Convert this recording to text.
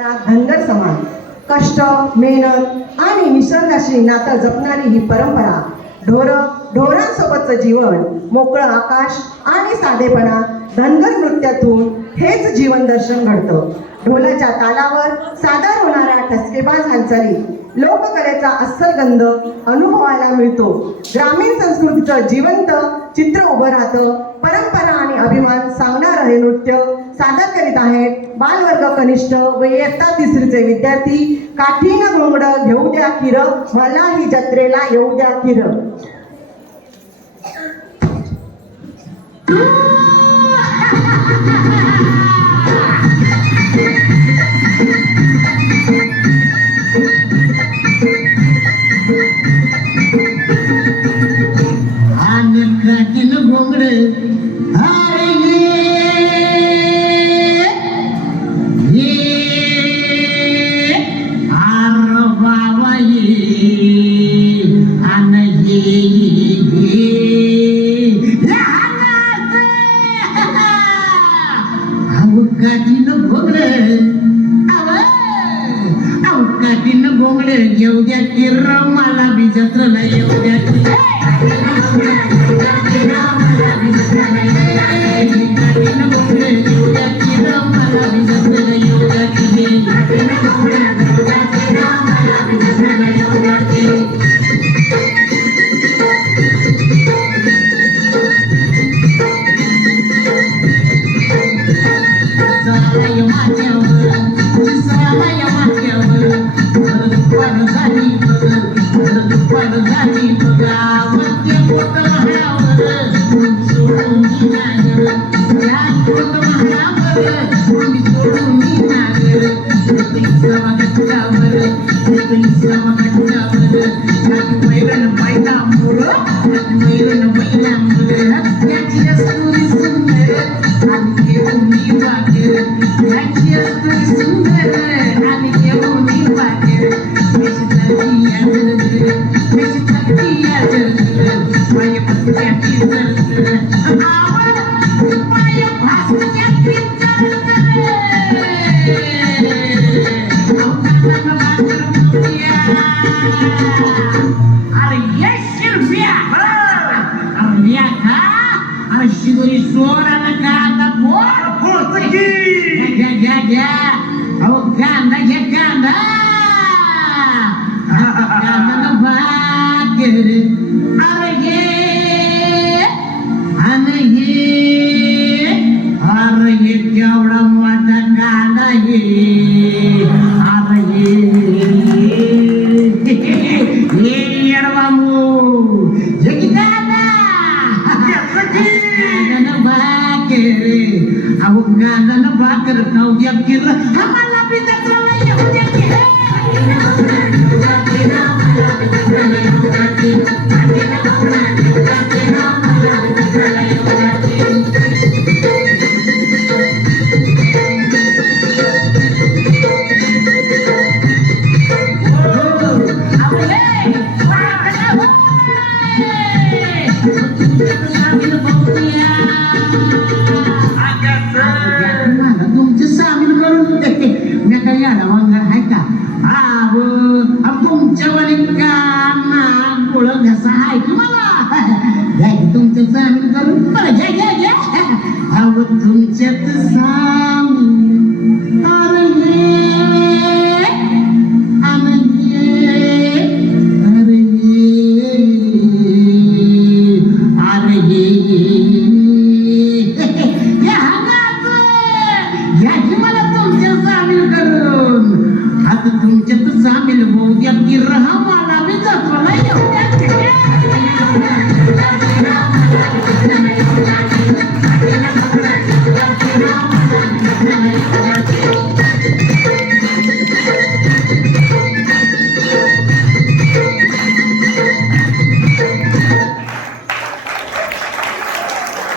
धनगर समाज कष्ट, मेहनत आणि निसर्गाशी नातं जपणारी ही परंपरा ढोरांसोबतचं जीवन, मोकळं आकाश आणि साधेपणा धनगर नृत्यातून हेच जीवन दर्शन घडतं. ढोलाच्या तालावर सादर होणाऱ्या ठसकेबाज हालचाली लोककलेचा अस्सल गंध अनुभवायला मिळतो. ग्रामीण संस्कृतीचं जिवंत चित्र उभं राहतं. परंपरा आणि अभिमान सांगणारं हे नृत्य सादर करीत आहेत बालवर्ग कनिष्ठ व इयत्ता तिसरीचे विद्यार्थी. काठीनं घोंगडं घेऊ द्या किर, मला ही जत्रेला येऊ द्या किर. येऊ द्या किर, मला बी जत्रेला येऊ द्या किर. Ganan na ba? Karap na ugyab kira. Hamala!